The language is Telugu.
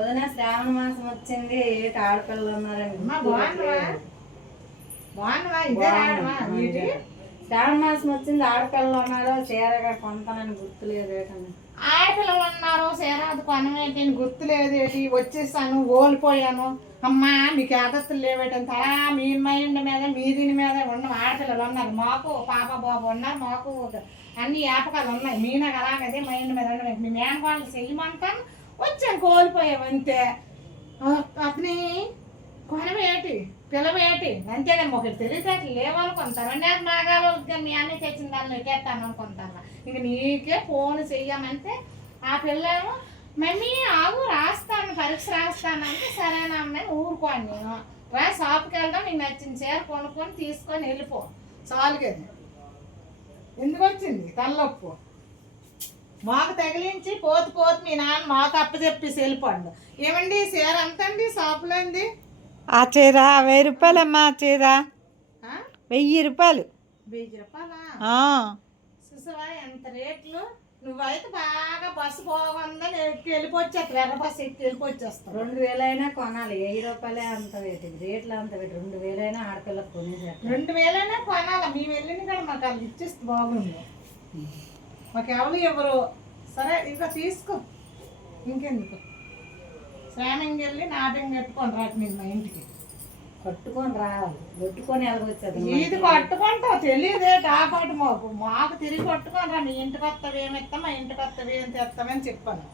వదిన శ్రావణ మాసం వచ్చింది ఏటి ఆడపిల్లలు ఉన్నారండి శ్రావణ మాసం వచ్చింది ఆడపిల్లలు ఉన్నారు చీరగా కొంతనని గుర్తులేదు ఏటన్నా ఆడపిల్లలు ఉన్నారు సేరాది కొనమేటి గుర్తులేదు ఏంటి? వచ్చేసాను ఓడిపోయాను అమ్మా మీకు ఆదత్తులు లేవేటం తలా మీ మైండ్ మీద మీ దీని మీద ఉన్న ఆడపిల్లలు ఉన్నారు. మాకు పాప బాబు ఉన్నారు మాకు అన్ని యాపకాలు ఉన్నాయి. మీన అలాగదే మైండ్ మీద ఉన్నాయి మీ మేనవాళ్ళు చెయ్యమంటాను వచ్చాను కోల్పోయావు అంతే అతని కొనవేటి పిలవేటి అంతేగాని ఒకటి తెలిసేట్లు లేవనుకుంటారు. నాకు నాగాలు మీ అన్నీ తెచ్చిన దాన్ని ఎక్కేస్తాను అనుకుంటాను ఇంక నీకే ఫోన్ చెయ్యమంటే ఆ పిల్లేమో మమ్మీ ఆగు రాస్తాను పరీక్ష రాస్తాను అంటే సరేనా అమ్మాయి ఊరుకోండి నేను. రా షాప్కి వెళ్దాం నీకు నచ్చిన చీర కొనుక్కొని తీసుకొని వెళ్ళిపో. చాలు కదా ఎందుకు వచ్చింది? తలనొప్పు. మాకు తగిలించి పోతు పోతు మీ నాన్న మాకు అప్పచెప్పేసి వెళ్ళిపోండి. ఏమండి చీర ఎంతండి? షాపులో ఉంది? ఆ చీర వెయ్యి రూపాయలమ్మా ఆ చీర. ఆ? వెయ్యి రూపాయలు. వెయ్యి రూపాయలా? చూసావా ఎంత రేట్లు? నువ్వైతే బాగా బస్సు పోగొందని ఎక్కి వెళ్ళిపోచ్చేస్తావు. ఎర్ర బస్సు ఎక్కి వెళ్ళిపోచ్చేస్తావు. రెండు వేలైనా కొనాలి. వెయ్యి రూపాయలే అంత వేటి రేట్లు అంత వేటి రెండు వేలైనా ఆడపిల్లకు కొనేసేట రెండు వేలైనా కొనాలి? మేము వెళ్ళిన కూడా మాకు అది ఇచ్చేస్తే బాగుంది మాకు ఎవరు ఎవరు సరే ఇంకా తీసుకో. ఇంకెందుకు? శ్రామింగ్ వెళ్ళి నాటింగ్ పెట్టుకొని రాటి మీరు మా ఇంటికి. కట్టుకొని రావాలి కొట్టుకొని ఎలాగొచ్చేది? ఇది కట్టుకుంటావు తెలియదే. టాపాటు మాకు మాకు తిరిగి కొట్టుకొని రా. మీ ఇంటికి వస్తావు ఏమి ఇస్తాం మా ఇంటికి వస్తావు ఏం తెస్తామని చెప్పాను.